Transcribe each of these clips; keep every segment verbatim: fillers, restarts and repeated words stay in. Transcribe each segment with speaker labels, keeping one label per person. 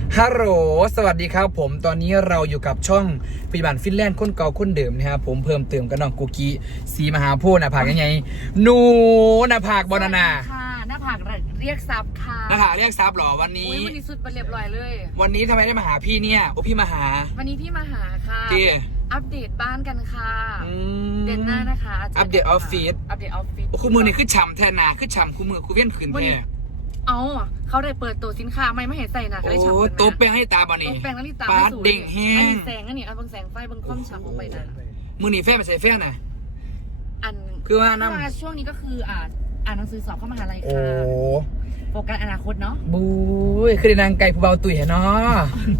Speaker 1: ฮัลโหลสวัสดีครับผมตอนนี้เราอยู่กับช่องพยาบาลฟินแลนด์คนเก่าคนเดิมนะครับผมเพิ่มเติมกับน้องกุกิสีมหาโพธิ์หน้าผากยังไงหนูหน้าผากบอนานา
Speaker 2: ค่ะหน้าผากเรียกซับค่ะ
Speaker 1: หน้าผากเรียกซับหรอวันนี้
Speaker 2: วันนี้สุดไปเรียบร้อยเลย
Speaker 1: วันนี้ทำไมได้มาหาพี่เนี่ยโอ้พี่มาหา
Speaker 2: วันนี้พี่มาหาค่ะ
Speaker 1: ที่
Speaker 2: อัปเดตบ้านกันค่ะเดือนหน้านะคะ
Speaker 1: อัปเดตออฟฟิศ
Speaker 2: อัปเดตออฟฟิศ
Speaker 1: คู่มือนี่คือฉ่ำแทนนาคือฉ่ำคู่มือคู่เวียนขืนแท้
Speaker 2: เอาเขาได้เปิดตัวสินค้าไม่ไม่เห็นใส่หนักเลยฉ่ำ
Speaker 1: โอ้โต๊ะแป้งให้ตาบานี่
Speaker 2: โต๊ะแป้งแล้วนี่ตา
Speaker 1: ปาเด้งแห้ง
Speaker 2: อันนี้แสงอันนี้อันบางแสงไฟบางคว่ำฉ่ำลงไปนะ
Speaker 1: มือหนีแฟนมาใส่แฟนน่ะ
Speaker 2: อัน
Speaker 1: คือว่าน้
Speaker 2: ำช่วงนี้ก็คืออ่าอ่านหนังสือสอบเข้ามหาลัย
Speaker 1: ค่ะ
Speaker 2: โฟกัสอนาคตเนาะ
Speaker 1: บุ้ยคือในนางไก่ผู้เบาตุ๋ยเนาะ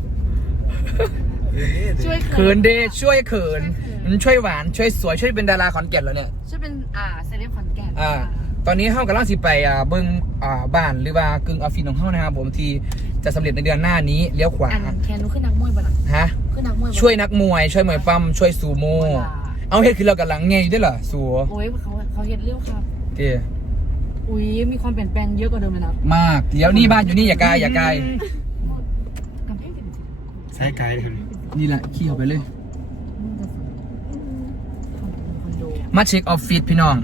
Speaker 2: ช่วย
Speaker 1: เขินเดชช่วยเขินมันช่วยหวานช่วยสวยช่วยเป็นดาราขอนแก่นแล้วเนี่ย
Speaker 2: ช่วยเป็นอ่าเซเลบขอนแก่น
Speaker 1: อ่าตอนนี้เฮากำลังสิไปอ่าเบิ้งอ่าบ้านหรือว่ากึ่งออฟฟิศของเฮานะครับผมที่จะสำเร็จในเดือนหน้านี้เลี้ยวขวา
Speaker 2: แคนนุขึ้นนักมวยบ้าง
Speaker 1: ฮะ
Speaker 2: ขึ้นนักมวย
Speaker 1: ช่วยนักมวยช่วยมวยปั้มช่วยซูโม่เอาเฮ็ดคือเรากำลังไงด้วยเหรอสัว
Speaker 2: โอ้ยเขาเขาเฮ็ดเร็วครับ
Speaker 1: เตี้ย
Speaker 2: อุ้ยมีความเปลี่ยนแปลงเยอะกว่าเดิมเลยนะ
Speaker 1: มากเดี๋ยวนี่บ้านอยู่นี่อย่ากายอย่ากาย
Speaker 3: ใช้ไกด์เลย
Speaker 1: นี่แหละขี่เข้าไปเลยมาเช็คออฟฟิศพี่น้อง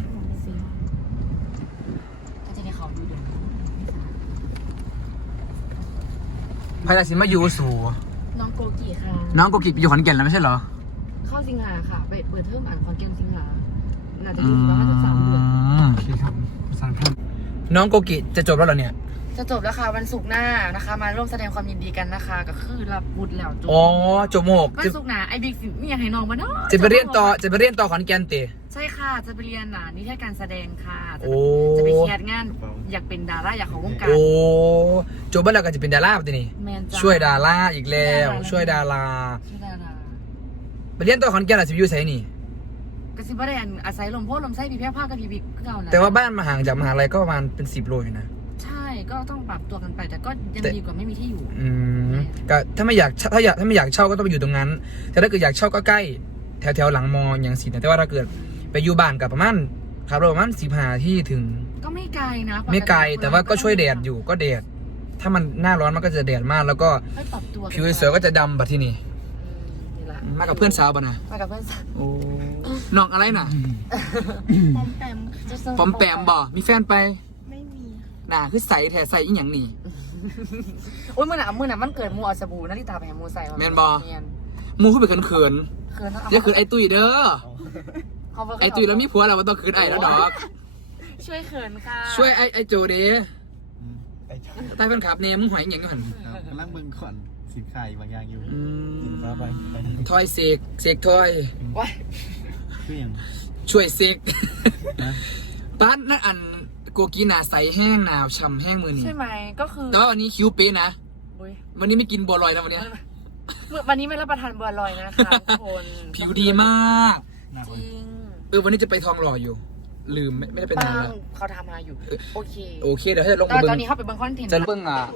Speaker 1: พายาสิมาอยู่สู่
Speaker 2: น้องโกกิค่ะ
Speaker 1: น้องโกกิไปอยู่ขอนแก่นแล้วไม่ใช่เหรอ
Speaker 2: เข้าสิงหาค่ะไปเปิดเทอมอ่านขอนแก่นสิงหาน่าจะอยู่ประมาณสักสามเดือน
Speaker 1: คิดครับสั่งครับน้องโกกิจะจบแล้วเหรอเนี่ย
Speaker 2: จะจบแล้วค่ะวันศุกร์หน้านะคะมาร่วมแสดงความยินดีกันนะคะก็คือรับบุญแล้วจบ
Speaker 1: อ๋อจบโมก
Speaker 2: วันศุกร์หน้าไอบิ๊กสิมีอยากให้น้องมาเนาะ
Speaker 1: จะไปเรียนต่อจะไปเรียนต่อขอนแก่นเตะ
Speaker 2: ใช่ค่ะจะไปเรียนอ่ะนิเทศการแสดงค่ะจะไปเขียนงานอยากเป็นดาราอยากของวงการ
Speaker 1: โอ้จบแล้วก็จะเป็นดาราปะนี่ช่วยดาราอีกแล้วช่วยดาราไปเรียนต่อขอนแก่นอาจจะอยู่ไสนี่
Speaker 2: ก็สิบ่ได้อาศัยลมโพลมไส้พี่แพ้ผ้ากับพี่บิ๊กเก่านะ
Speaker 1: แต่ว่าบ้านมาห่างจากมหาลัยก็ประมาณเป็นสิบโลอยู่นะ
Speaker 2: ใช่ก็ต้องปรับตัวกันไปแต่ก็ยังดีกว่าไม่มีที่อยู่
Speaker 1: อืมก็ถ้าไม่อยากถ้าอยากถ้าไม่อยากเช่าก็ต้องไปอยู่ตรงนั้นแต่ถ้าเกิดอยากเช่าก็ใกล้แถวแถวหลังมออย่างสิแต่ว่าถ้าเกิดไปอยู่บ้านกับประมาณขับรถประมาณสิบห้าที่ถึง
Speaker 2: ก็ไม่ไกลนะ
Speaker 1: ไม่ไกลแต่ว่าก็ช่วยแดดอยู่ก็แดดถ้ามันหน้าร้อนมันก็จะแดดมากแล้วก็ผิวสวยก็จะดำแบบที่นี่มากับเพื่อนสาวป่ะนะ
Speaker 2: มากับเพื่อนสาว
Speaker 1: โอ้น้องอะไรน่ะ
Speaker 2: ปอมแปม
Speaker 1: ปอมแปมบ่มีแฟนไปไม่มีน่ะคือใส่แท้ใส่อีหยังนี่
Speaker 2: โอ้ยมื่อน่ะมื่อน่ะมันเกิดมูเอาสบู่นาฬิตาไปหามูใส่
Speaker 1: แมนบ่มูขึ้นไปเขินเขิน
Speaker 2: เขิน
Speaker 1: อย่าเขินไอตุ้ยเด้อไอตุ้ยแล้วมีผัวแล้วมันต้องเขินไอแล้วดอก
Speaker 2: ช่วยเขินค่ะ
Speaker 1: ช่วยไอไอโจเด้ใต้แฟนคลับเนี่ยมึงหอยอย่างนี้หัน
Speaker 3: กำลังมึงขอนสินค้าบางอย่างอยู่สินค้าไป
Speaker 1: ทอยเสกเสกทอย
Speaker 2: ว้า
Speaker 1: ช่วยเสกป้านนั่นอันโกกีหนาใสแห้งหนาวช่ำแห้งมือนี่
Speaker 2: ใช่ไหมก็คือ
Speaker 1: แต่ว่าวันนี้คิ้วเป๊ะนะวันนี้ไม่กินบัวลอยแล้ววันนี้
Speaker 2: วันนี้ไม่รับประทานบัวลอยนะคะทุกคน
Speaker 1: ผิวดีมาก
Speaker 2: จริง
Speaker 1: เออวันนี้จะไปทองหล่ออยู่ลืมไม่ไม่ได้เป็นนานแล้ว
Speaker 2: เขาทำมาอยู่โอเค
Speaker 1: โอเคเดี๋ยวให้ลงมา
Speaker 2: เบิ้งตอนนี้เขาไปเบิ้งคอนเทนต์
Speaker 1: จะเบิ้งอ่ะ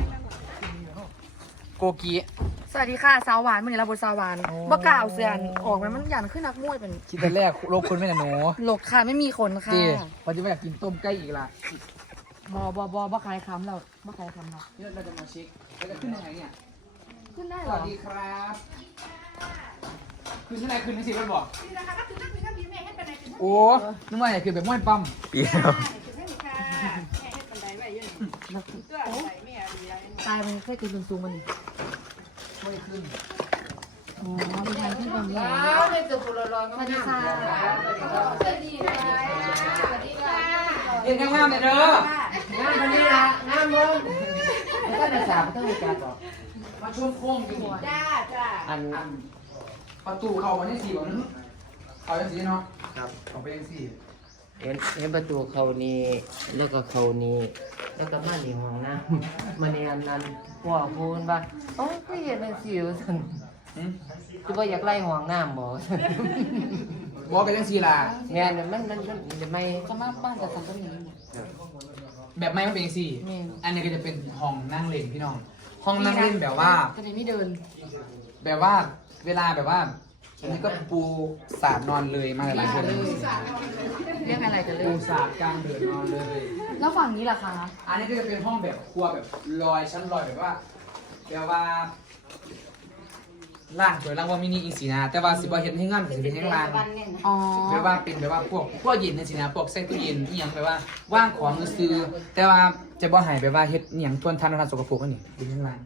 Speaker 1: โกกี
Speaker 2: สวัสดีค่ะสาวหวานมื่อนี้เราบนสาวหวานบ่กล่าวเสียนออกมันมันหยันขึ้นนักมวยเป็น
Speaker 1: คิดแต่แรกโลกคนไม่หนาหนู
Speaker 2: หลกค่ะไม่มีคนค่ะ
Speaker 1: พอจะไม่อยากกินต้มใกล้อีกละ
Speaker 2: บอบอบอบ่ขายคำเราบ่ขายคำเรา
Speaker 1: เนี่ยเราจะมาเช็คเราจะขึ้นยังไงเนี่ย
Speaker 2: ขึ้นได้เหรอ
Speaker 1: สวัสดีครับขึ้นที่ไหนขึ้นที่สิบวันบอกโอ้นึกว่าอยากขึ้นแบบม้วนปั๊ม
Speaker 3: เปรี้ยว
Speaker 2: ตายมันแค่กินสูงๆมัน
Speaker 1: ช่วยขึ้น
Speaker 2: อ๋อมีทางขึ้นตรงนี้สวัสดีค่ะสวัสดีค่ะสวัสดีค่ะ
Speaker 1: เรียนงามๆเนี่ยเด้
Speaker 2: องามคนนี้ละงามมึง
Speaker 1: ไม่ต้องในสามไม่ต้องในการบอกมาช่วงโค้งอยู่
Speaker 2: จ้าจ้า
Speaker 1: อันประตูเข้ามาที่สี่ก่อนนึงเอาอย่างสี่เนาะครับเอาไปอย่างสี่
Speaker 4: เห็นเห็นประตูเขานี้แล้วก็เขานี้แล้วก็มาในห้องน้ำมาในอันนั้นพ่อพูดว่าโอ้ยไม่เห็นเลยสิวสันคือว่าอยากไล่ห้องน้ำบ่
Speaker 1: บอกกันยังสี่ล่ะ
Speaker 4: เนี่ยมันมันมันจะไม่
Speaker 2: จะมาบ้านแต่สังก็มี
Speaker 1: แบบไม่มันเป็นสี่อันนี้ก็จะเป็นห้องนั่งเล่นพี่น้องห้องนั่งเล่นแบบว่า
Speaker 2: ก็จะไม่เดิน
Speaker 1: แบบว่าเวลาแบบว่าอันนี้ก็ปูสาดนอนเลยมาหลายคนเลย
Speaker 2: เรียกอะไรกันเลย
Speaker 1: ปูสาดกลางเดินนอนเลย
Speaker 2: แล้วฝั่งนี้ล่ะคะ
Speaker 1: อันนี้ก็จะเป็นห้องแบบครัวแบบลอยชั้นลอยแบบว่าเดี๋ยวว่าล่างสวยล่างว่ามินิอีสีนะแต่ว่าสิบ่เห็นให้งานก็สิเป็นให้ล่าง
Speaker 2: อ๋อ
Speaker 1: แบบว่าเป็นแบบว่าพวกพวกเย็นในสินะพวกเส้นตู้เย็นที่ยังแบบว่าว่างของซื้อแต่ว่าจะบ่หายแบบว่าเฮ็ดอหย่างทวนทันทันสกปรกอันนี้เป็นให้ล่าง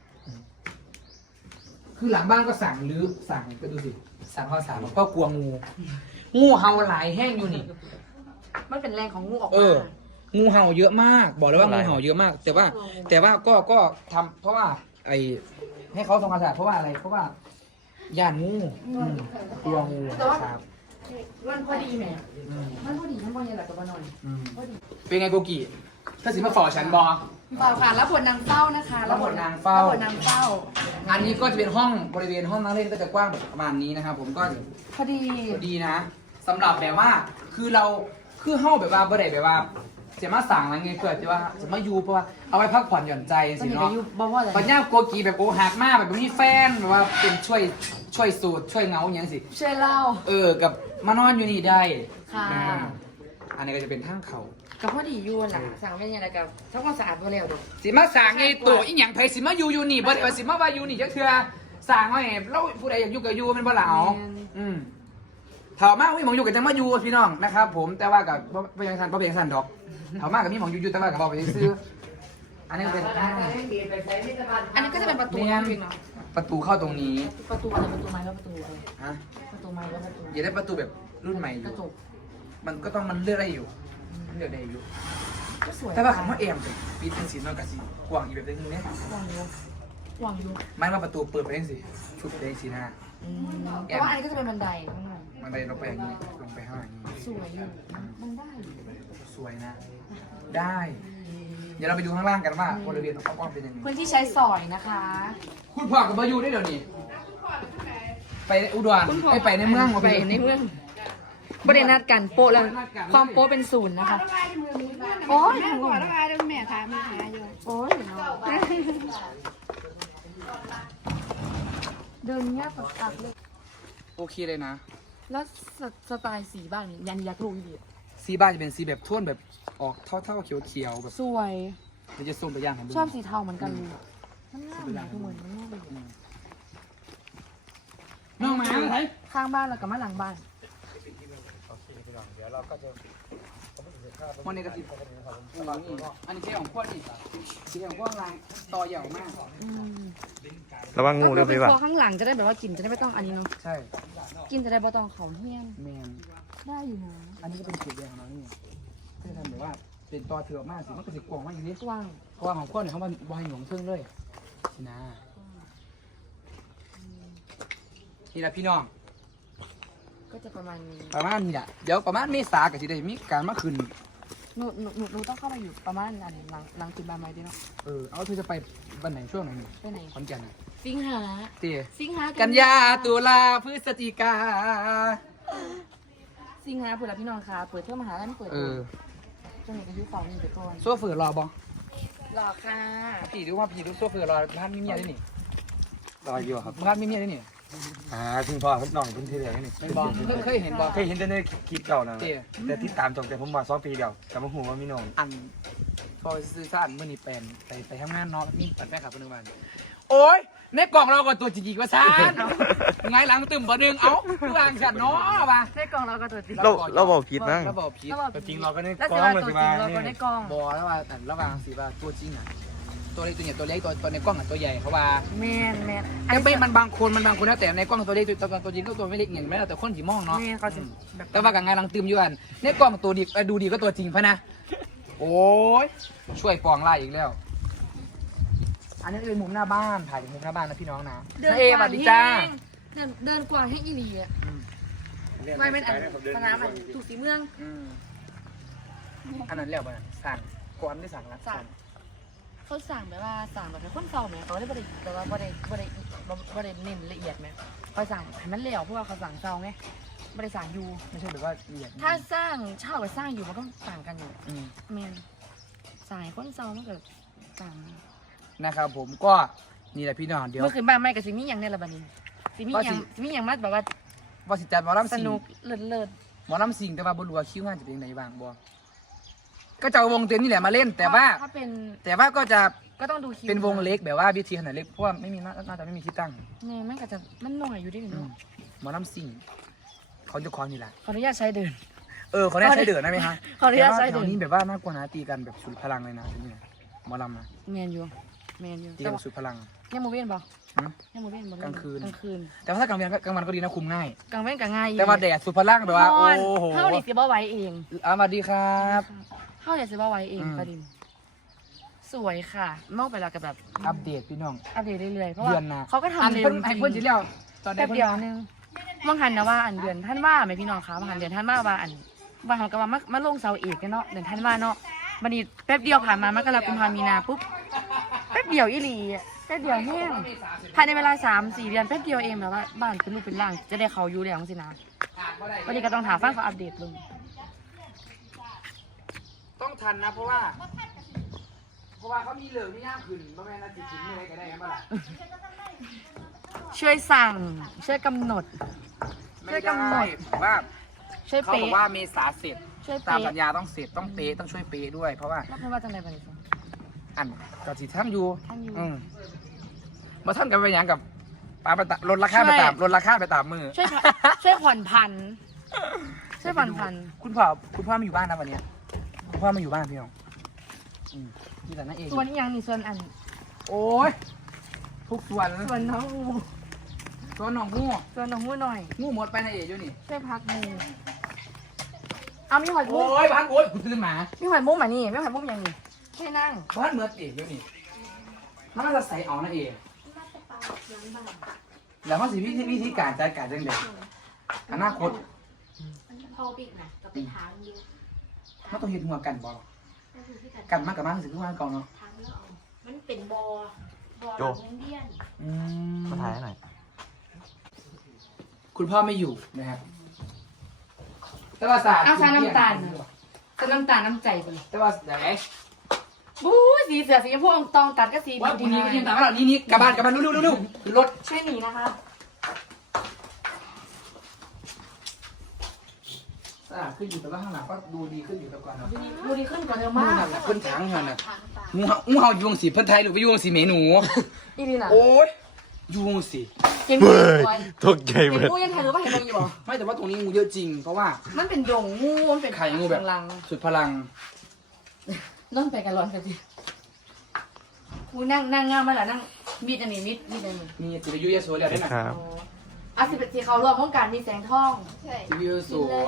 Speaker 1: คือหลังบ้านก็สั่งหรือสั่งก็ดูสิสั่งข้าวสารก็กลัวงูงูเห่าหลายแห้งอยู่นี่
Speaker 2: มันเป็นแรงของงูออก
Speaker 1: เอ
Speaker 2: มา
Speaker 1: อ งูเห่าเยอะมาก บอกเลยว่างูเห่าเยอะมาก แต่ว่า แต่ว่าก็ก็ทำเพราะว่า ไอให้เขาทำความสะอาดเพราะว่าอะไร เพราะว่าย่านงูอืมกลัวงูครับ
Speaker 2: มันพอดีแหม่
Speaker 1: อืม
Speaker 2: มันพอดีมันพอดีแหละกับบ้านนอย
Speaker 1: อืมเป็นไงโกกิถ้าสิมาขอฉันบอ
Speaker 2: เปล่าค่ะรับบทนางเฝ้านะคะ
Speaker 1: รับบทนางเฝ้า
Speaker 2: รับบทนางเฝ้า
Speaker 1: อันนี้ก็จะเป็นห้องบริเวณห้องนั่งเล่นก็จะกว้างประมาณนี้นะครับผมก็
Speaker 2: พอดี
Speaker 1: ดีนะสำหรับแบบว่าคือเราคือเฮ้าแบบว่าบ่ได้แบบว่าเสียมาสั่งอะไรเงี้ยเกิดจะว่าจะมาอยู่เพราะว่าเอาไว้พักผ่อนหย่อนใจ
Speaker 2: ตอน
Speaker 1: สิ
Speaker 2: นี้ก็
Speaker 1: เนาะ
Speaker 2: อยู่บ่ว่าอะไร
Speaker 1: ปัญญาโกกีแบบโอหักมากแบบมีแฟนแบบว่าเป็นช่วยช่วยสูตรช่วยเงาอย่างสิ
Speaker 2: ช่วยเล่า
Speaker 1: เออกับมานอนอยู่นี่ได้
Speaker 2: ค่ะ
Speaker 1: อืมอันนี้ก็จะเป็นทางเขา
Speaker 2: ก็พอดีอยู่หล่ะสั่งไม่ยังไงกับทำความสะอาดพอแล้วดอก
Speaker 1: สิมาสั่งไงตัวอีหยังไผสิมาอยู่อยู่นี่บ่ได้ว่าสิมาว่าอยู่นี่จักเทื่อสั่งไว้ให้เราผู้ใดอยากอยู่ก็อยู่เป็นบ่ล่ะเอาอืมเถามากมีหมองอยู่กับจังมาอยู่พี่น้องนะครับผมแต่ว่ากับบ่บ่ยังสั่นบ่เป็นจังสั่นดอกเถามากกับมีหมองอยู่อยู่แต่ว่ากับบ่ไปซื้ออันนี้ก็เป็น
Speaker 2: อันนี้ก็จะเป็นประตู
Speaker 1: เนี่ย
Speaker 2: จริงเนาะ
Speaker 1: ประตูเข้าตรงนี้
Speaker 2: ประตูอะไรประตูไม้แล้วประตูอะไร
Speaker 1: ฮะ
Speaker 2: ประตูไม้แล้วประตู
Speaker 1: อย่าได้ประตูแบบรุ่นใหม่อก
Speaker 2: ระ
Speaker 1: ยู่
Speaker 2: จก
Speaker 1: มันก็ต้องมันเลือกได้อยู่มันเลือกได้อยู่
Speaker 2: ก็สวย
Speaker 1: แต่ว่าคำว่าเอ็มเป็นปีเป็นสีนอกกับสีกว้างอีกแบบนึงเนี่ยว
Speaker 2: างอยู่วางอยู่
Speaker 1: ไม่ว่าประตูเปิดไปเองสิชุดไปเองสีหน้า
Speaker 2: อืมแต่ว่าอันนี้ก็จะเป็นบันไดข้างใน
Speaker 1: มันไปลงไปอย่างนี้ลงไปข้างหลังอย่างนี้
Speaker 2: สวยอยู่มันได้อยู่
Speaker 1: สวยนะ ได้ เดี๋ยวเราไปดูข้างล่างกันว่าบริเวณของป้อมเป็นยังไง
Speaker 2: พื้นที่ใช้สอยนะคะ
Speaker 1: คุณพ่อกับบายูได้เดี๋ยวนี้ไปอุดรไปไปในเมือง
Speaker 2: ไปในเมืองประเด็นนัดกันโปะแล้วความโปะเป็นศูนย์นะคะโอ้ยทำก่อน
Speaker 5: แม่ถามแม่หาอยู่
Speaker 2: โอ้ยเนาะเดินเงียบตักๆเลย
Speaker 1: โอเคเลยนะ
Speaker 2: แล้วสสไตล์สีบ้านนี่ยันยักษ์ลูกอีก
Speaker 1: สีบ้านจะเป็นสีแบบโท่นแบบออกเท่าๆเขียวๆแบบ
Speaker 2: สวย
Speaker 1: เดี๋ยวจะส้มไปย่างให้ดู
Speaker 2: ชอบสีเทาเหมือนกันเลยมันง่ายเหมือนทุกคนมันง่ายเลย
Speaker 1: น้องหมาอะไร
Speaker 2: ข้างบ้านแล้วก็มาหลังบ้าน
Speaker 1: วันนี้ก็สิอันนี้แค่ของพวกนี่สีของพวกลายต่อใหญ่มาก
Speaker 2: อืม
Speaker 3: ระวังงู
Speaker 2: ก็
Speaker 3: เด้
Speaker 2: คือ อเป็น
Speaker 3: พี่ว่า
Speaker 2: คอข้างหลังจะได้แบบว่ากินจะได้ไม่ต้องอันนี้เนาะ
Speaker 1: ใช่
Speaker 2: กินจะได้ไม่ต้องเขาเฮี้ยน
Speaker 1: แมน
Speaker 2: ได้อยู่นะ
Speaker 1: อันนี้ก็เป็นเขียดแดงของเรานี่ก็จะทำแบบว่าเป็นต่อเถื่อมากสิมันก็สิกวางมากอย่างนี้
Speaker 2: กว้าง
Speaker 1: เพราะว่าของพวกเนี่ยเขามันวายหยงเทิงเลยนะนี่แหละพี่น้อง
Speaker 2: ก็จะประมาณนี้
Speaker 1: ประมาณนี้แหละเดี๋ยวประมาณเมษาก็สิได้มีการมาขึ้น
Speaker 2: หนูหนูหนูหนูต้องเข้ามาอยู่ประมาณอันหลังหลังติดบานไม้ด้วยเนาะ
Speaker 1: เออเอาเธอจะไปวันไหนช่วงไหนนี่
Speaker 2: ไปไหน
Speaker 1: ขอนแก่นน่ะ
Speaker 2: สิงหา
Speaker 1: เต้
Speaker 2: สิงหา
Speaker 1: กันยาตุลาพฤศจิกา
Speaker 2: สิงหาเปิดแล้วพี่น้องค่ะเปิดเทอมมหาลัยไม่เปิด
Speaker 1: เออ
Speaker 2: จนถึงอายุสองนี่ไปก่อน
Speaker 1: โซเฟอร์รอบอ
Speaker 2: หล่อค่ะ
Speaker 1: พี่ดูว่าพี่ดูโซเฟอร์รอร้านมีเมียได้นี่
Speaker 3: รออยู่ครับ
Speaker 1: ร้านมีเมียได้นี่
Speaker 3: อ่าคุณพ่อคุณน้องคุณที่เหลือนี่
Speaker 1: เป็นบอเคยเคยเห็นบอ
Speaker 3: เคยเห็นแต่ในคลิปเก่านะ
Speaker 1: เจ๊
Speaker 3: แต่ที่ตามจงแต่ผมมาสองปีเดียวแต่มาหูว่ามีน้อง
Speaker 1: อันพอซื้อซ่านเมื่อนี้เป็นไปไปทำงานเนาะนี่ปัดแม่ขับคนหนึ่งวันโอ้ยในกล่องเราก็ตัวจริงๆว่าซ่านไงหลังตึมบ่ดึงเอ้าคือวางฉันเนาะว่ะ
Speaker 2: ในกล่องเราก็ตัวจริง
Speaker 3: เราเราบอกผิดนะ
Speaker 1: เราบอกผิด
Speaker 3: แต่จริงเราก็ใน
Speaker 2: แล้ว
Speaker 3: กล้
Speaker 2: สิ
Speaker 3: อง
Speaker 2: ว่า
Speaker 3: เลย
Speaker 2: ตัว
Speaker 3: สิ
Speaker 2: จริ
Speaker 3: ว่าง
Speaker 2: เราก็ใน
Speaker 3: นี่
Speaker 2: กล่อง
Speaker 1: บอแล้วว่าอันระหว่างสิว่าตัวจริงอ่ะตัวเล็กตัวใหญ่ตัวเล็กตัวตัวในกล้องอ่ะตัวใหญ่เขาว่า
Speaker 2: แมนแมน
Speaker 1: แต่ไม่มันบางคนมันบางคนแล้วแต่ในกล้องตัวเล็กตัวตัวตัวจริงก็ตัวไม่เล็กอย่างไม่แล้วแต่คนที่มองเนาะ
Speaker 2: แมนเขาจะแบบ
Speaker 1: แต่ว่ากับไงหลังตึมอยู่อันในกล้องตัวดีเอ่อดูดีก็ตัวจริงพะนะโอ้ยช่วยปองไล่อีกแล้ว อันนี้เป็นมุมหน้าบ้านถ่ายจากมุมหน้าบ้านนะพี่น้องนะ
Speaker 2: เดิน
Speaker 1: น้าเอก ส
Speaker 2: ว่า
Speaker 1: วั
Speaker 2: ง
Speaker 1: สดี
Speaker 2: ให้
Speaker 1: จ้า
Speaker 2: เดินเดินกว่างให้อีหลีอ่ะ
Speaker 1: อืม
Speaker 2: ไม่เป็นอันสนามอันถูกสีเมือง
Speaker 1: อืมอันนั้นแล้วป่ะสั่งก่อนได้สั่งแล้ว
Speaker 2: สั่งเขาสั่งแบบว่าสั่งแบบเป็นคนเฝ้าไหมเขาได้บริแต่ว่าบริบริบริเน้นละเอียดไหมเขาสั่งให้มันเร็วเพราะว่าเขาสั่งเฝ้าไงบริสั่งอยู่
Speaker 1: ไม่ใช่แบบว่าละเอียด
Speaker 2: ถ้าสร้างเช่ากับสร้างอยู่มันก็ต่างกันอยู่
Speaker 1: อืม
Speaker 2: แมนสายคนเศร้ามันก็ต่าง
Speaker 1: นะครับผมก็นี่แหละพี่น้องเดี๋ยว
Speaker 2: เมื่อคืนบ้านไม่กับสิมีอย่างเนี่ยละบัดนี้สิมีอย่าง
Speaker 1: ว่าสิ
Speaker 2: สิมีอย่างมาแบบว่า
Speaker 1: ว่าสิจัดหมอลำ
Speaker 2: ส
Speaker 1: สิง
Speaker 2: นุกเลิศเลิศ
Speaker 1: หมอลำสิงแต่ว่าบรัวาคิวงานจะเป็นยังไงบ้างบ่ก็จะเอาวงเต็มนี่แหละมาเล่นแต่ว่า
Speaker 2: ถ้าเป็น
Speaker 1: แต่ว่าก็จะ
Speaker 2: ก็ต้องดูคิว
Speaker 1: เป็นวงเล็กแบบว่าวิธีขนาดเล็กเพราะว่าไม่มีน่าน่าจะไม่มีที่ตั้ง
Speaker 2: แม่มันก็จะมันหน่อยอยู่ดิห
Speaker 1: อื
Speaker 2: นู
Speaker 1: มหมอลำซิ่งเขาจะคอนนี่แหละ
Speaker 2: ขออนุญาตใช้เดิน
Speaker 1: เออเขาได้ใช้เดือดได้ไหมฮะ
Speaker 2: ขออนุญาต
Speaker 1: แต่ว่
Speaker 2: ใช้
Speaker 1: แถ
Speaker 2: เดิ
Speaker 1: วน นี้แบบว่าน่ากลัวนะตีกันแบบสุดพลังเลยนะที่นี่หมอลำนะ
Speaker 2: แมนอยู่แมนอยู่
Speaker 1: ตี
Speaker 2: แต่
Speaker 1: กัน
Speaker 2: ว่า
Speaker 1: สุดพลัง
Speaker 2: ยังโมเวนบ่
Speaker 1: หืม
Speaker 2: ยังโมเวนบ่
Speaker 1: กลางคืน
Speaker 2: กลางคืน
Speaker 1: แต่ว่าถ้ากลางวันก็กลางวันก็ดีนะคุมง่าย
Speaker 2: กลางเว้นกลางง่ายอยู่
Speaker 1: แต่ว่าแดดสุดพลังแบบว่าโอ้โห
Speaker 2: เท่าดิสิบ่ไหวเอง
Speaker 1: อ่ะสวัสดีครับ
Speaker 2: เท่าดิสิบ่ไหวเอง
Speaker 1: อืม
Speaker 2: ประดินสวยค่ะมองไปแล้วก็แบบ
Speaker 1: อัปเดตพี่น้อง
Speaker 2: อัปเดตเรื่อยๆเพราะว่า
Speaker 1: เดือนหน้า
Speaker 2: เขาก็
Speaker 1: อัน
Speaker 2: ทำเร็ว
Speaker 1: เพิ่น
Speaker 2: จ
Speaker 1: ไอ้
Speaker 2: ริง
Speaker 1: เพิ่นจีเลี้ยวตอนนี้
Speaker 2: แป๊บ
Speaker 1: เพิ่น
Speaker 2: เดียวนึงบางหันนะว่าอันเดือนท่านว่าไหมพี่น้องคะบางหันเดือนท่านว่าว่าอันบางหันก็ว่ามามาลงเสาเอกกันเนาะเดือนท่านว่าเนาะบันนี้แป๊บเดียวผ่านมามกราคมกุมภามีนาปุ๊บแป๊บเดียวอีหลีอะแป๊บเดียวแห้งภายในเวลาสามสี่เดือนแป๊บเดียวเองแบบว่าบ้านเป็นรูปเป็นร่างจะได้เขาอยู่แล้วสินะวันนี้ก็ต้องถามฟังเขาอัปเดตลง
Speaker 1: ต้องทันนะเพราะว่า เพราะว่าเขามีเหลืองมีย่างขึ้นบางแม่นาทีถึงเมื่อไรก็ได้กันบ้างล่ะ
Speaker 2: ช่วยสั่งช่วยกำหนด ช่วยกำหนด
Speaker 1: ว่า
Speaker 2: ช่วย
Speaker 1: เขาบ
Speaker 2: เป๊ะ
Speaker 1: อกว่าเมษาเสร็จ
Speaker 2: ช่วย
Speaker 1: ตาม
Speaker 2: เป๊ะ
Speaker 1: สัญญาต้องเสร็จต้องเป๊ะต้องช่วยเป๊ะด้วย เพราะว่า
Speaker 2: แล้วเพื่อนว่าจังไรไปเลย
Speaker 1: อันกับสิท่านอยู่
Speaker 2: ท่านอยู่
Speaker 1: อืมมาท่านกันไปอย่างกับปลาไปตามลดราคาไปตามลดราคาไปตามมือ
Speaker 2: ช่วยผ่อนช่วยผ่อนพันช่วยผ่อนพัน
Speaker 1: คุณพ่อคุณพ่อมาอยู่บ้านนะวันเนี้ยคุณพ่อมาอยู่บ้านพี่น้องอืมที่แต่นั่นเอง
Speaker 2: ส่วนอีกอย่างนี่ส่วนอัน
Speaker 1: โอ้ยทุกส่วน
Speaker 2: ส่วนน้องงู
Speaker 1: ส่วนหนองงู
Speaker 2: ส่วนน้องงูหน่อย
Speaker 1: งูหมดไปนะเอ๋อยู่นี่
Speaker 2: ช่วยพักงูเอามีหอยมุ
Speaker 1: โอ้
Speaker 2: ก
Speaker 1: ยพันโอ้ยคุณตื่นหมา
Speaker 2: มีหอยมุกมานี่ไม่หอยมุกอย่างนี้ช่วยนั่ง
Speaker 1: บ้านเมืองเอ๋อยู่นี่มันน่าจะใส่เอานะเอ๋แล้วมันสิวิธีวิธีการจัดการจังไดอนาคต
Speaker 5: พอปิกนะก็ไปทางอยู่
Speaker 1: มันต้องเห็นหัวกันบ่กันมากกับมากสิคือว่าก่อนเนาะ
Speaker 5: ทางแล้วเอามันเป็นบอบอ
Speaker 3: โจ
Speaker 5: ลำเลียน
Speaker 1: อืม
Speaker 3: มาถ่ายให้หน่อย
Speaker 1: คุณพ่อไม่อยู่นะครับแต่ว่าศาสตร์
Speaker 2: เอาชาน้ำตาลจะน้ำตาลน้ำใจไป
Speaker 1: แต่ว่าไหน
Speaker 2: บู๊สีเสือสีชมพูตองตัดก็สี
Speaker 1: ว่าทีนี้ก็ยังตามว่านี่นี่กลับบ้านกลับบ้านเร็วเร็วเร็วรถ
Speaker 2: ช่วยหนีนะคะ
Speaker 1: สะอาดขึ้นอยู่แต่ว่าข้างหลังก็ดูดีขึ้นอยู่แต่ก่อนเนาะ
Speaker 2: บูดีขึ้นกว่าเดิม
Speaker 1: มือ
Speaker 2: มาก
Speaker 1: นั่นแหละเพิ่นถังหันน่ะ
Speaker 5: ทางตา
Speaker 1: งูเห่างูเห่ายวงสีเพิ่นไทยหรือไปยวงสีเมหนู
Speaker 2: อีนี่น่ะ
Speaker 1: โอ้ยยวงสี
Speaker 2: เห็นงูสวย
Speaker 3: ตกใจ
Speaker 2: เห็
Speaker 3: หม
Speaker 2: น
Speaker 3: ด
Speaker 2: งูยังไงหรือว่าเห็นงูอยู่บ่
Speaker 1: ไม่แต่ว่าตรงนี้งูเยอะจริง เพราะว่า
Speaker 2: มันเป็นดงงูมันเป็น
Speaker 1: ไข่งูแบบ
Speaker 2: ลัง
Speaker 1: สุดพลัง
Speaker 2: น้องไปกันร้อนกันสิกูนั่งนั่งง่ามมาแล้วนั่งมีดอันนี้มีดมีดอันนี้
Speaker 1: มีจิตวิทยาโซเรียลได้ไหม
Speaker 3: ครับ
Speaker 2: อ่ะสิเป็นสีเขารวมห้องการมีแสงทอง
Speaker 5: ใช่
Speaker 1: จิตวิทยาโซ
Speaker 2: กินเลย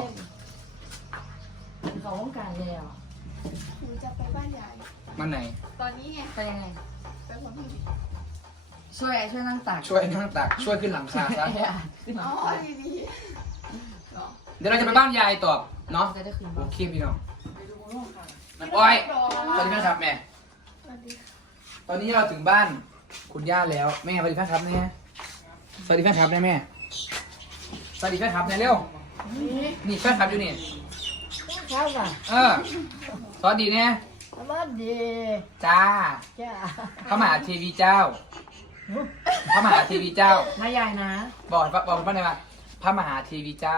Speaker 2: เขาห้องการแล้ว
Speaker 5: หนูจะไปบ้านยาย
Speaker 1: มันไหน
Speaker 5: ตอนนี้ไง
Speaker 2: ไปยังไง
Speaker 5: ไปคนที่
Speaker 2: ช่วยช่วยนั่งตัก
Speaker 1: ช่วยนั่งตักช่วยขึ้นหลังคาซะ
Speaker 5: อ๋อดีดี
Speaker 1: เดี๋ยวเราจะไปบ้านยายต่อเนาะ
Speaker 2: จะได้คืน
Speaker 1: โอ
Speaker 2: บ้าง
Speaker 1: เคพี่น้องน้ำอ้อยสวัสดีครับแม่
Speaker 5: สวัสดี
Speaker 1: ตอนนี้เราถึงบ้านคุณย่าแล้วแม่สวัสดีครับแม่สวัสดีครับแม่แม่สวัสดีครับแม่เร็วนี่แฟนคลับอยู่นี่
Speaker 2: ครับอ่ะ
Speaker 1: เออสวัสดีเนี่ย
Speaker 2: สวัสดี
Speaker 1: จ้า
Speaker 2: จ้า
Speaker 1: พระมหาเทวีเจ้าพระมหาเทวีเจ้า
Speaker 2: นายใหญ่นะ
Speaker 1: บอกบอกบอกว่าไงวะพระมหาเทวีเจ้า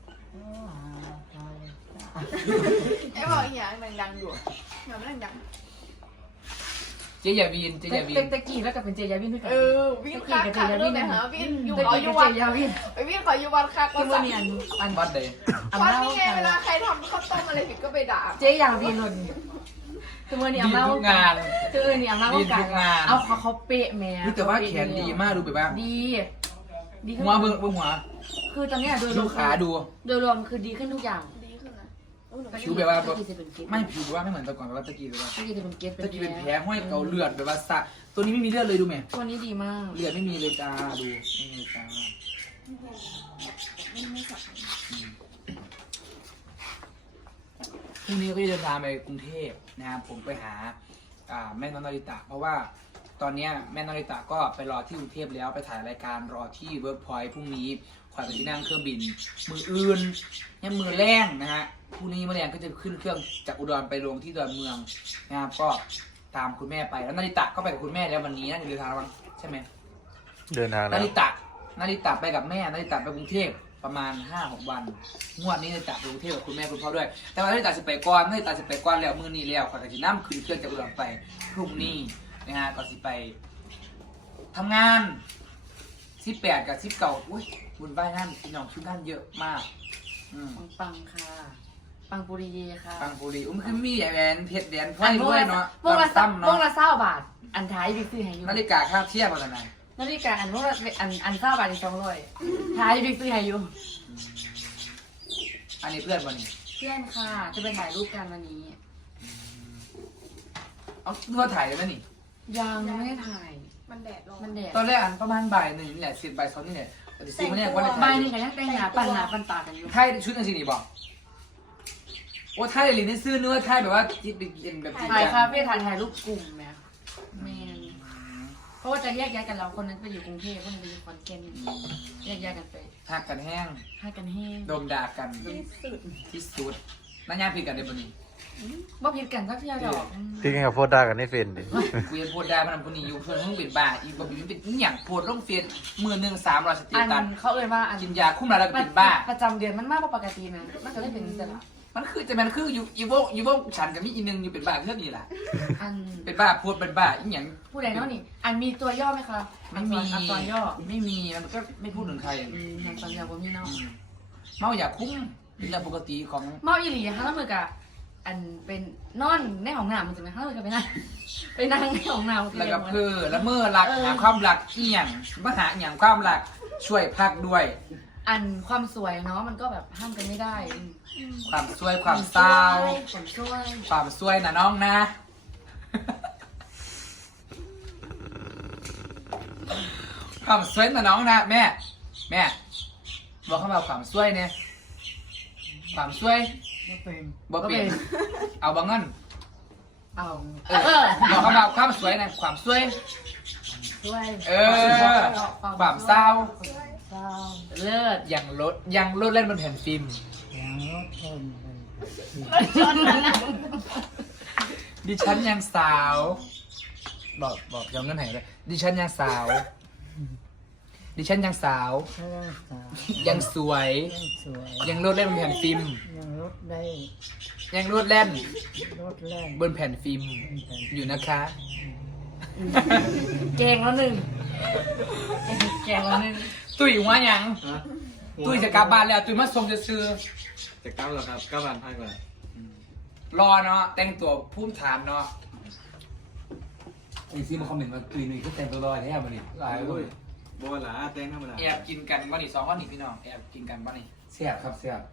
Speaker 5: ไอ้บอกอีกอย่างมันดังอยู่อย่ามันดัง
Speaker 1: เจ๊ยาวีนเจ๊ยาวีน
Speaker 2: ตะกี้แล้วก็เป็นเจยาวินด้วยกัน
Speaker 5: เออวิ่งคักคักด้วยนะฮะวิ่งอยู่ขออยู่
Speaker 2: เจ
Speaker 5: วัน
Speaker 2: ยาวิน
Speaker 5: ไปวิ่งขออยู่วันคัก
Speaker 2: คือ
Speaker 5: วั
Speaker 2: วัน
Speaker 5: น
Speaker 2: นี้อันอัน
Speaker 1: วัดเลย
Speaker 5: วันนี้ไงเวลาใครทำข้าวต้มอะไรผิดก็ไปด่า
Speaker 2: เจยาวินเลยคือวันนี้
Speaker 1: ดี
Speaker 2: อาม่า
Speaker 1: ทุกงาน
Speaker 2: คือวันนี้อาม่า
Speaker 1: ดีทุกงาน
Speaker 2: เอาเขาเขาเป๊ะแม่
Speaker 1: รู้แต่ว่าแขนดีมากดูแบบว่า
Speaker 2: ดี ดีขึ้น
Speaker 1: หัวเบิ้งเบิ้งหัว
Speaker 2: คือตอนนี้โดยร
Speaker 1: ดู
Speaker 2: วม
Speaker 1: ขาดู
Speaker 2: โดยรวมคือดีขึ้นทุกอย่าง
Speaker 5: ดีขึ้นนะ
Speaker 1: ผิวแบบว่า
Speaker 2: ตะกี้จะเป็นเกล็ด
Speaker 1: ไม่ผิวว่าไม่เหมือนแต่ก่อนแบบว่าตะกี้แบบว่า
Speaker 2: ตะกี้จะเป็นเกล็ด
Speaker 1: ตะกี้เป็นแผลห้อยเกาเลือดแบบว่าสะตัวนี้ไม่มีเลือดเลยดูไหม
Speaker 2: ตัวนี้ดีมาก
Speaker 1: เลือดไม่มีเลยจ้าดูไม่มีจ้าพรุ่งนี้ก็จะเดินทางไปกรุงเทพนะครับผมไปหาอ่าแม่น้องนาริตะ เพราะว่าตอนเนี้ยแม่นาริตะก็ไปรอที่กรุงเทพแล้วไปถ่ายรายการรอที่เวิร์กพอยต์พรุ่งนี้ขวัญไปที่นั่งเครื่องบิน มืออื่นยังมือแรงนะฮะพรุ่งนี้เมื่อแรงก็จะขึ้นเครื่องจากอุดรไปลงที่ดอนเมืองนะครับก็ตามคุณแม่ไปแล้วนาริตะก็ไปกับคุณแม่แล้ววันนี้น่าจะเดินทางแล้วใช่ไหม
Speaker 3: เดินทางแล้
Speaker 1: นาว ริตะนาริตะไปกับแม่นาริตะไปกรุงเทพประมาณห้าหกวัน งวดนี้นาริตะไปกรุงเทพกับคุณแม่คุณพ่อด้วย แต่ว่านาริตะจะไปก่อนนาริตะจะไปก่อนแล้วมือนี้แล้วขวัญกับจีน้ำขึ้นเครื่องจากอุดรไปพรุ่งนี้นะฮะก็สิไปทำงานสิบแปดกับสิบเก้าอุ้ยบุญไหว้งานพี่น้องคิวงานเยอะมากอืม
Speaker 2: ปังปังค่ะ ปังปุริเยค่ะ
Speaker 1: ฟังบุรีอุ้มคือมีแหวนเพชรแหวนพลอ
Speaker 2: อั
Speaker 1: ย
Speaker 2: น
Speaker 1: ด้วยเนาะ
Speaker 2: วงละ
Speaker 1: ซ้ำ
Speaker 2: ว
Speaker 1: เนาะ
Speaker 2: งละเศร้าบาท อันท้ายบิ๊กซื้อให้อยู่
Speaker 1: นาฬิกาคาบเทียบอะไรนะ
Speaker 2: นาฬิกาอันวงละอันอันเศร้าบาทอีกสองร้อยท้ายบิ๊กซื้อให้อยู่
Speaker 1: อันนี้เพื่อนวันนี้
Speaker 2: เพื่อนค่ะ จะไปถ่ายรูปกันวันนี้
Speaker 1: เอาเพื่อถ่ายเลยไหมนี่
Speaker 2: ยังไม่ได้ถ่าย
Speaker 5: มันแดดร้อน
Speaker 2: มันแดด
Speaker 1: ตอนแรกอันประมาณบ่ายหนึ่งนี่แหละสิบบ่ายสองนี่แหละแต่สิบวันนี้วันนี้
Speaker 2: ใบ
Speaker 1: ถ่าย
Speaker 2: หนึ่งกันยังแต่งหนาปั่นหนาปั่นตากันอยู่
Speaker 1: ถ่ายชุดอันสินี่บอกโอ้ถ่ายเลยนี่ซื้อเนื้อถ่ายแบบว่าจิตไปกินแบบจริง
Speaker 2: ถ่าย
Speaker 1: จัง
Speaker 2: คาเฟ่ถ่ายถ่ายรูปกลุ่มไหมแมนเพราะว่าจะแยกย้ายกันแล้วคนนั้นไปอยู่กรุงเทพคนนึงไปอยู่ขอนแก่นแยกย้ายกันไป
Speaker 1: หักกันแห้ง
Speaker 2: ให้กันแห้ง
Speaker 1: ดมด่ากันที่สุดนั่นย่าผิดกันเดี๋ยววันนี้
Speaker 2: ว่าผิดกันสักเที่ยวดอก
Speaker 3: พี่กันกับโฟดากันในเฟนดิ
Speaker 1: กูยังโพดได้มันทำคนนี้อยู่เพื่อนมึงเป็นบ้าอีบอบบี้มันเป็นอหย่างโพดลงเฟซมือหนึ่งสามร้อยสเต
Speaker 2: อัน
Speaker 1: ตัส
Speaker 2: เขาเอ่ยว่าอัน
Speaker 1: กินยาคุ้มแล้วแล้วก็เป็นบ้า
Speaker 2: ประจำเดือนมันมากกว่าปกตินะมันก็เลยเป็นเสร็จละ
Speaker 1: มันคือจะมันคืออยู่อีโวอีโวฉันกับมีอีนึงอยู่เป็นบ้าเครื่องนี้แหละ
Speaker 2: อัน
Speaker 1: เป็นบ้าโพดเป็นบ้าอีหยัง
Speaker 2: ผู้ใดเนาะนี่ อันมีตัวย่อไหมคะ
Speaker 1: ไม่มี
Speaker 2: อักษรย่อ
Speaker 1: ไม่มีมันก็ไม่พูดถึงใคร
Speaker 2: อืมอักษรย่อบ่มีเนาะ
Speaker 1: อืมเมาอยากคุ้มเป็นเรื่องปกติของ
Speaker 2: เมาอีหลีค่ะแล้วมือกับอันเป็นนอนในห้องน้ำมันจะไหมคะแล้วมือกับไปนั่งไปนั่งในห้องน้ำ
Speaker 1: แล้วก็เพื่อแล้วเมื่อรักหาความรักอีหยังมาหาอีหยังความรักช่วยพักด้วย
Speaker 2: อันความสวยเนาะมันก็แบบห้ามกันไม่ได้
Speaker 1: ความสวยความเศร้า
Speaker 2: ความสวย
Speaker 1: ความสวยนะน้องนะ ความสวยนะน้องนะแม่ แม่บอกเข้ามาความสวยเนี่ยความสวยบอกเป็นเอาบางเงิน
Speaker 2: เอา
Speaker 1: เออบอกเข้ามาความสวยนะความสวย
Speaker 2: สวย
Speaker 1: เออ ความเศร้า
Speaker 2: เศร้าเลิศ
Speaker 1: ยังลดยังลดเล่นบนแผ่นฟิล์ม
Speaker 2: ชนนั้น
Speaker 1: ดิฉันยังสาว บอกบอกยอมเงินไหนเลยดิฉันยังสาว ดิฉันยังสาว ยังสวย ยังลดเล่นบนแผ่นฟิล์ม
Speaker 6: ยังลดได้
Speaker 1: ยังลดเล่น
Speaker 6: ลดแรง
Speaker 1: บนแผ่นฟิล์มอยู่นะคะ
Speaker 2: เก่งแล้วหนึ่งเก่งแล้วหนึ่ง
Speaker 1: ตุ้ยหัวยัง ตุ้ยจะกลับบ้านแล้วตุ้ยมาส่งจะซื้อ
Speaker 3: จะกล้าหรอครับกล้าบานพักก่อน
Speaker 1: รอเนาะแต่งตัวพุ่มฐานเนาะไอ้ซีมาคอมเมนต์มาตุ้ยนี่ก็แต่งตัวรอยแท้มานี่หลายเว้ย
Speaker 3: บัวหลาแตงธรรมดา
Speaker 1: แอบกินกันวันนี้สองวันนี้พี่น้องแอบกินกันวันนี้เสียบครับเสียบ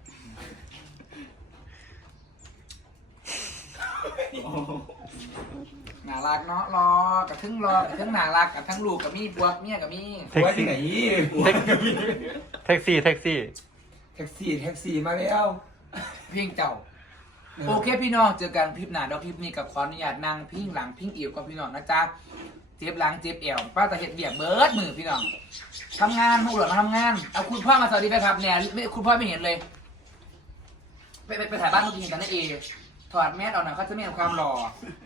Speaker 1: น่ารักเนาะรอกระทึ่งรอกระทึ่งน่ารักกระทั่งลูกกับมี่บวกเมียกับมี่
Speaker 3: แท็กซี่แท็กซี่แท็กซี่
Speaker 1: แท็กซี่แท็กซี่มาแล้วเพียงเจ้าโอเคพี่น้องเจอกันคลิปหน้าดอกคลิปนี้กับขออนุญาตนั่งพิงหลังพิงเอวกับพี่น้องนะจ๊ะเจ็บหลังเจ็บเอวป้าตาเห็ดเบียบเบิร์ดมือพี่น้องทำงานพวกเรามาทำงานเอาคุณพ่อมาสวัสดีไปครับเนี่ยไม่คุณพ่อไม่เห็นเลย ไปไปไปถ่ายบ้านเมื่อกี้เห็นกันนะเอถอดแมสออกหน่อยเขาจะไม่เห็นความหล่อ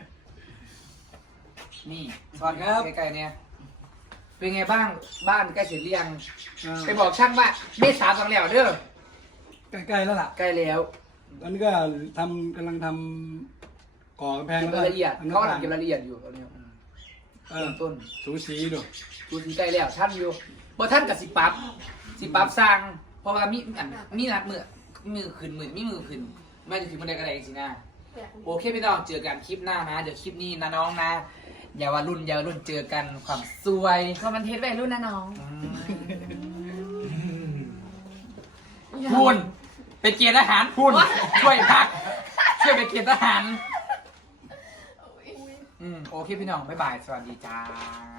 Speaker 1: นี่ถอดครับใกล้ๆเนี่ยเป็นไงบ้างบ้านใกล้เสร็จหรือยังไปบอกช่างว่าเมษาสองแล้วเด้อ
Speaker 6: ใกล้ๆแล้วล่ะ
Speaker 1: ใกล้แล้ว
Speaker 6: ตอนนี้ก็ทำกำลังทำก่อกำแพง
Speaker 1: เก็บ
Speaker 6: แล้ว
Speaker 1: รายละเอียด
Speaker 6: ทำหน้
Speaker 1: เขากำลั
Speaker 6: ต่าง
Speaker 1: เก็บรายละเอียดอยู่ตอนนี้
Speaker 6: เอ
Speaker 1: เริ่
Speaker 6: อ
Speaker 1: มต้น
Speaker 6: สูสีดู
Speaker 1: ดูสีใกล้แล้วท่านอยู่พอท่านกับสิปับสิปับสร้าง เพราะว่ามีอันมีนัดมือมือขึ้นมือมีมือขึ้นไม่จะถึงมันได้กระไรสินะโอเคพี่น้องเจอกันคลิปหน้านะเดี๋ยวคลิปนี้นะน้องนะอย่าว่ารุ่นอย่าว่ารุ่นเจอกันความสวย
Speaker 2: ก็มันเทสวัยรุ่นนะน้อง
Speaker 1: พูนเป็นเกียรติทหารพูนช่วยพักช่วยเป็นเกียรติทหารอืมโอเคพี่น้องบ๊ายบายสวัสดีจ้า